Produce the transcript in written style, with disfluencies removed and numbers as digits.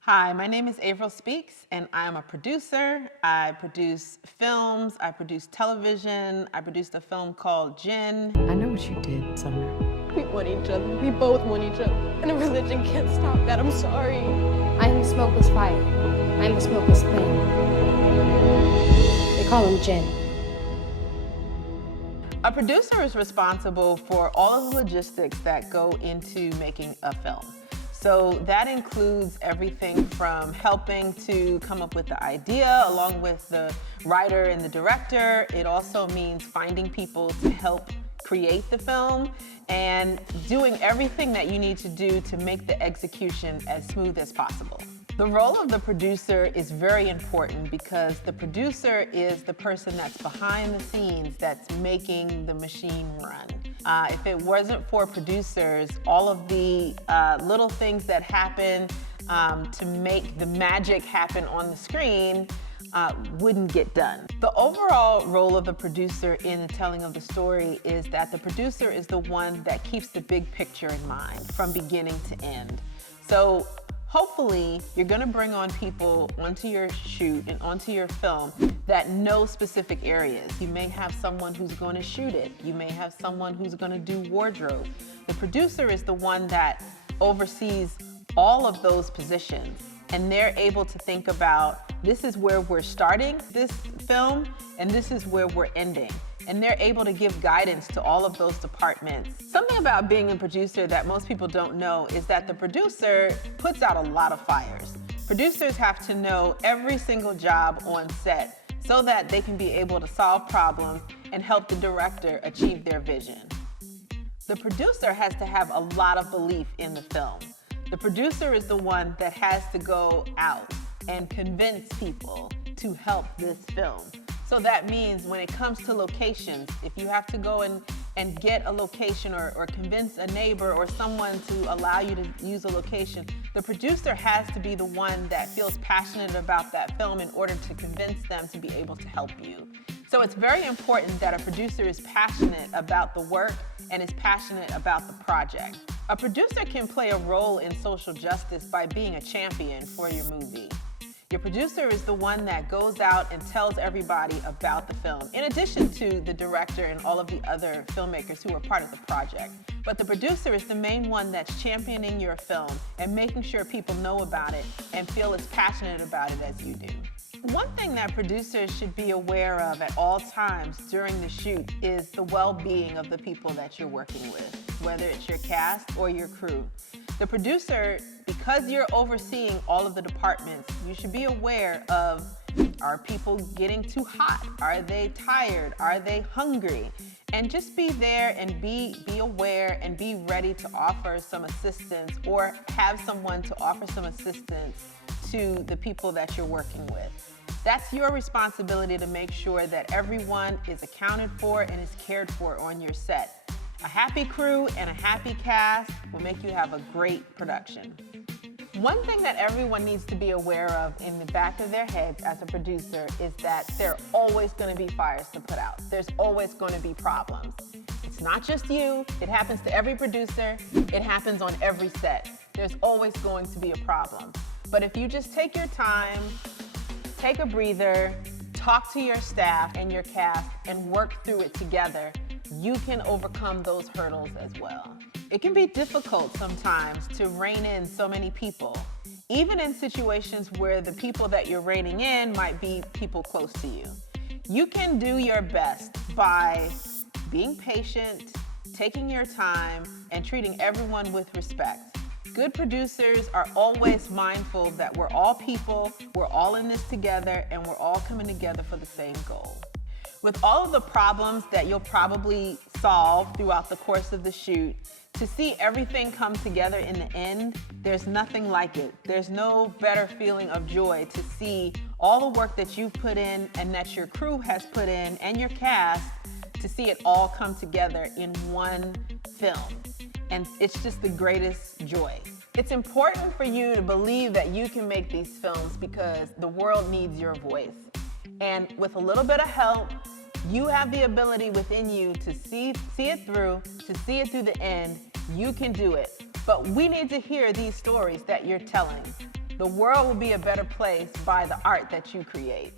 Hi, my name is Avril Speaks, and I'm a producer. I produce films, I produce television, I produced a film called Gin. I know what you did, Summer. We want each other. We both want each other. And a religion can't stop that. I'm sorry. I am the smokeless fire. I am the smokeless flame. They call him Jin. A producer is responsible for all of the logistics that go into making a film. So that includes everything from helping to come up with the idea along with the writer and the director. It also means finding people to help create the film and doing everything that you need to do to make the execution as smooth as possible. The role of the producer is very important because the producer is the person that's behind the scenes that's making the machine run. If it wasn't for producers, all of the little things that happen to make the magic happen on the screen wouldn't get done. The overall role of the producer in the telling of the story is that the producer is the one that keeps the big picture in mind from beginning to end. So hopefully, you're gonna bring on people onto your shoot and onto your film that know specific areas. You may have someone who's gonna shoot it. You may have someone who's gonna do wardrobe. The producer is the one that oversees all of those positions, and they're able to think about, this is where we're starting this film, and this is where we're ending. And they're able to give guidance to all of those departments. Something about being a producer that most people don't know is that the producer puts out a lot of fires. Producers have to know every single job on set so that they can be able to solve problems and help the director achieve their vision. The producer has to have a lot of belief in the film. The producer is the one that has to go out and convince people to help this film. So that means when it comes to locations, if you have to go and get a location or convince a neighbor or someone to allow you to use a location, the producer has to be the one that feels passionate about that film in order to convince them to be able to help you. So it's very important that a producer is passionate about the work and is passionate about the project. A producer can play a role in social justice by being a champion for your movie. Your producer is the one that goes out and tells everybody about the film, in addition to the director and all of the other filmmakers who are part of the project. But the producer is the main one that's championing your film and making sure people know about it and feel as passionate about it as you do. One thing that producers should be aware of at all times during the shoot is the well-being of the people that you're working with, whether it's your cast or your crew. The producer, because you're overseeing all of the departments, you should be aware of, are people getting too hot? Are they tired? Are they hungry? And just be there and be aware and be ready to offer some assistance or have someone to offer some assistance to the people that you're working with. That's your responsibility to make sure that everyone is accounted for and is cared for on your set. A happy crew and a happy cast will make you have a great production. One thing that everyone needs to be aware of in the back of their heads as a producer is that there are always going to be fires to put out. There's always going to be problems. It's not just you. It happens to every producer. It happens on every set. There's always going to be a problem. But if you just take your time, take a breather, talk to your staff and your cast, and work through it together, you can overcome those hurdles as well. It can be difficult sometimes to rein in so many people, even in situations where the people that you're reining in might be people close to you. You can do your best by being patient, taking your time, and treating everyone with respect. Good producers are always mindful that we're all people, we're all in this together, and we're all coming together for the same goal. With all of the problems that you'll probably solve throughout the course of the shoot, to see everything come together in the end, there's nothing like it. There's no better feeling of joy to see all the work that you've put in and that your crew has put in and your cast, to see it all come together in one film. And it's just the greatest joy. It's important for you to believe that you can make these films because the world needs your voice. And with a little bit of help, you have the ability within you to see it through, to see it through the end. You can do it. But we need to hear these stories that you're telling. The world will be a better place by the art that you create.